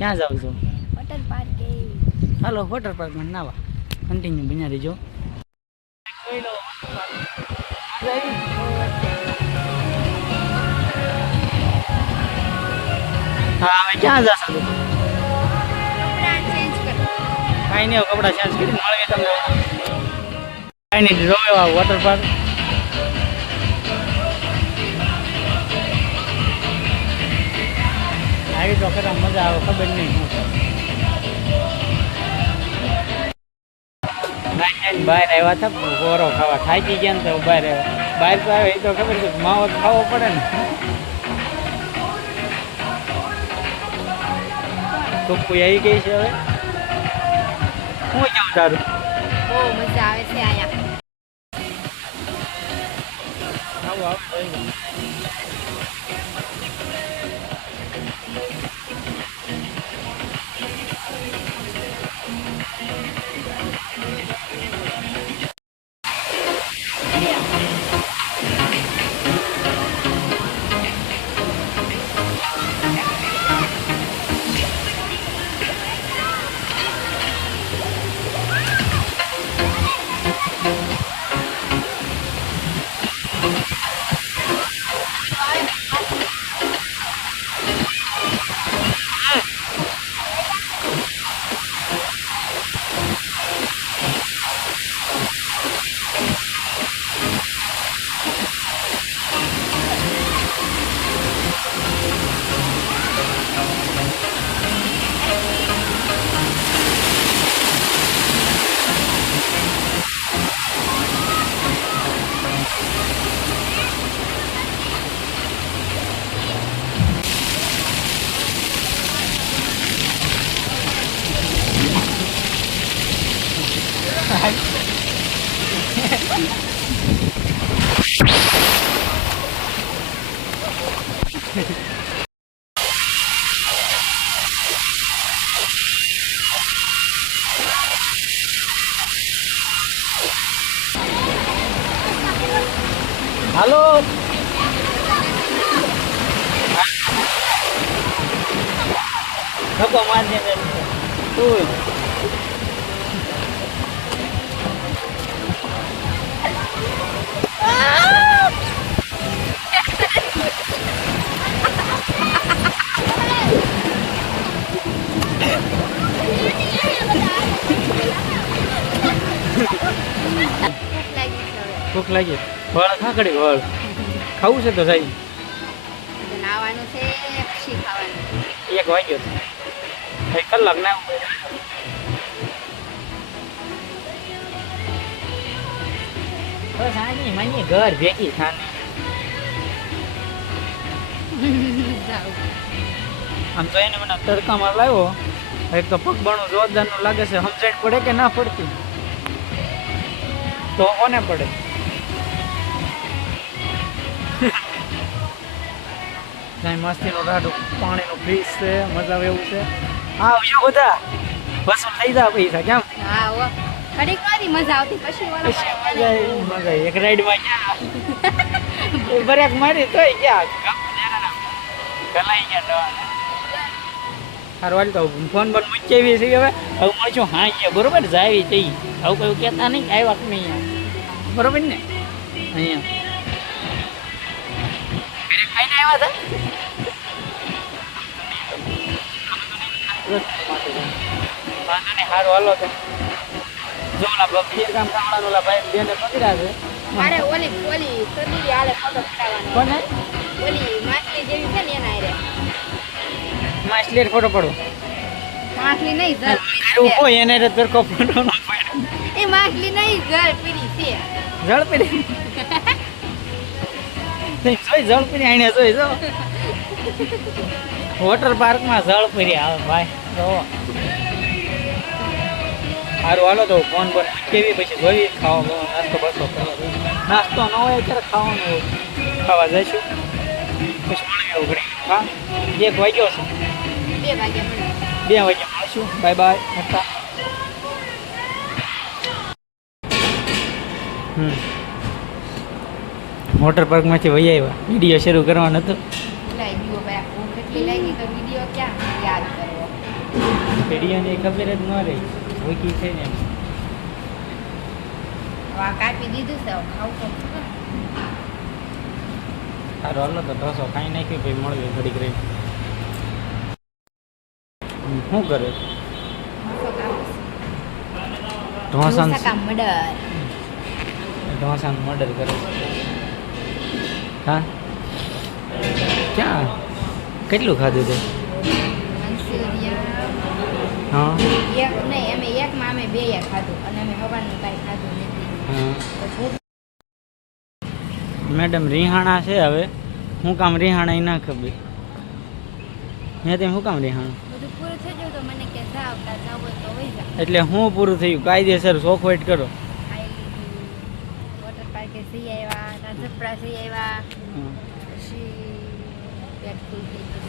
ક્યાં જાવ છો? વોટર પાર્ક કે હાલો વોટર પાર્કમાં નાવા કન્ટિન્યુ બન્યા રહીજો. હા હવે ક્યાં જશો તું? કપડા ચેન્જ કરો. કાંઈ નહીં કપડાં ચેન્જ કરી મળીએ તમને. કાંઈ નહીં જોયો વોટર પાર્ક. આવી તો ખરા મજા આવે ખબર નહીં શું બહાર આવ્યા હતા ગોરો ખાવા થાકી ગયા ને તો બહાર આવ્યા. બહાર તો આવે એ તો ખબર છે માવો તો ખાવો પડે ને. ટૂંકું આવી ગઈ છે હવે. શું કેવું તારું? બહુ મજા આવે છે અહીંયા. આવું આવું હાલો ધક્કો મારજે તું ભૂખ લાગી વળ ખાકડી વળ ખાવું છે તો સાહેબ નાવાનું છે પછી ખાવાનું. 1 વાગ્યો છે કલાક ના બસ આની માની ઘર ભેગી થાને આમ તો એને મને તડકામાં લાવ્યો એક તો પગબાણું જોરદારનું લાગે છે સમજણ પડે કે ના પડતી તો કોને પડે કાંઈ મસ્તીનું રાડું પાણીનું ફ્રીજ છે મજા આવે એવું છે. હા આવજો બધા વસૂલ થઈ જા પૈસા કેમ? હા હો ઘડીક વારી મજા આવતી પછી વાળા મજા આવી એક રાઈડમાં ગયા બ્રેક મારી તોય ગયા ગલાઈ ગયા સારું હાલ તો ફોન પર મૂકી આવી છે હવે મળશું હા ગયા બરોબર જાવી જઈ આવું કયું કહેતા નહીં આવ્યા કે નહીં બરોબર ને અહીંયા ખાઈને આવ્યા હતા વાંધો નહીં સારું હાલો તો જો ઓલા બે કામ સાંભળવાનું ઓલા ભાઈ બેને પકડ્યા છે મારે ઓલી સદી આલે ફોટો પડાવવાનો. કોને ઓલી માછલી જેવી છે ને એના આરે માછલી ફોટો પડો માછલી નહીં જળ ઉભો એને તરકો ફોટો ન પડ્યો એ માછલી નહીં જળ પીરી છે જળ પીરી જોઈ જળ પીરી આણે જોઈ જો વોટર પાર્કમાં જળ પીરી આવે ભાઈ જો સારું હાલો તો ફોન પર કેવી પછી જોઈ ખાવા નાસ્તો બસો નાસ્તો ન હોય ત્યારે ખાવાનું હોય ખાવા જઈશું પછી મળીએ ઘડી હા 1 વાગ્યો છે 2 વાગે મળે 2 વાગે મળશું બાય બાય હતા વોટર પાર્કમાંથી વહી આવ્યા વિડીયો શરૂ કરવાનો હતો લાઈ ગયો ભાઈ ભૂખ એટલી લાગી તો વિડીયો ક્યાં યાદ કરવો પેઢીઓને ખબર જ ન રહી ઓછી છે ને એમ. હવે આ કાપી દીધું છે હવે ખાવું તો ખરું. સારું હાલો તો ઢોસો ખાઈ નાખ્યું પછી મળ્યું ઘડીક રહી. શું કરે મસ્ત કાપું છું. ઢોસા ઢોસા કા મર્ડર. ઢોસાનું મર્ડર કરે હા ક્યાં કેટલું ખાધું તે મંચુરિયન હા એક નહીં અમે એકમાં અમે બે ખાધું અને અમે હવાનું કાંઈ ખાધું નથી. હા તો ભૂખ મેડમ રિહાણા છે હવે હું કામ રિહાણા એ ના ખબર મેં તેમ શું કામ રિહાણા બધું પૂરું થઈ ગયું તો મને કે જાવ તાર જાવ હોય તો વહી જા. એટલે હું પૂરું થયું કાયદેસર ચોખવટ કરો ખાઈ લીધું વોટર પાર્કે જઈ આવ્યા રાજપરા જઈ આવ્યા પછી પેટ ફૂલ થઈ ગયું.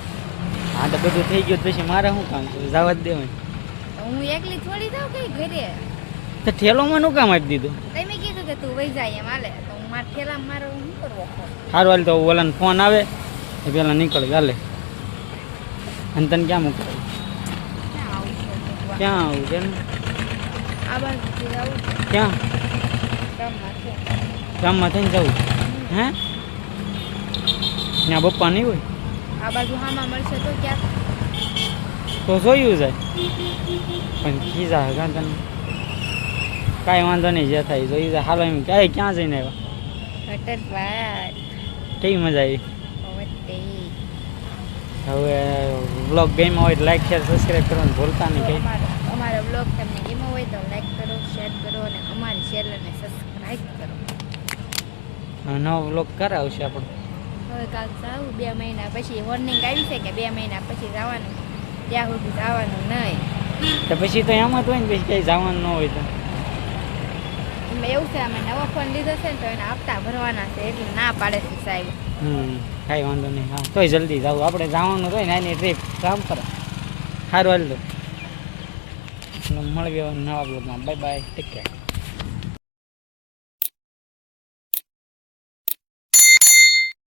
હા તો બધું થઈ ગયું તો પછી મારે શું કામ છે જવા જ દેવાય તો હું એકલી થોડી જાઉં કઈ ઘરે તો ઠેલોમાં નું કામ આપી દીધું તમે કીધું કે તું વહી જાય એમ હાલે તો હું મારા ઠેલામાં મારો શું કરવો ફોન સારું હાલ તો ઓલાને ફોન આવે એ પેલા નીકળ ચાલે અને તને ક્યાં મોકલાય ક્યાં આવું છે ભગવાન? ક્યાં આવું છે ને આ બાજુથી આવું ક્યાં ગામમાં છે ગામમાં થઈને જવું હે ત્યાં પપ્પા નહીં હોય આ બાજુ હામાં મળશે તો ક્યાં તો જોયું જાય પણ ખીજા કાં તને કાંઈ વાંધો નહીં જે થાય જોયું જાય હાલો એમ ક્યાં જઈને આવ્યા ઘટરવાર કેવી મજા આવી ઓવતે હવે બ્લોગ ગેમમાં હોય લાઈક શેર સબસ્ક્રાઈબ કરવાનું ભૂલતા નહીં કંઈ અમારો બ્લોગ તમને ગમ્યો હોય તો લાઈક કરો શેર કરો અને અમારી ચેનલને સબસ્ક્રાઈબ કરો. નવો બ્લોગ કરાવશે આપણે હવે કાલ જાવું 2 મહિના પછી વોર્નિંગ આવી છે કે 2 મહિના પછી જવાનું ત્યાં સુધી જવાનું નહીં. તો પછી તો એમ જ હોય ને પછી ક્યાંય જવાનું ન હોય તો એમાં એવું છે અમે નવો ફોન લીધો છે ને તો એના હપ્તા ભરવાના છે એટલે ના પાડે છે સાહેબ. કાંઈ વાંધો નહીં હા તોય જલ્દી જવું આપણે જવાનું હોય ને એની ટ્રીપ કામ કરો સારું હાલ તો મળીએ નવા બ્લોગમાં બાય બાય ટેક કેર.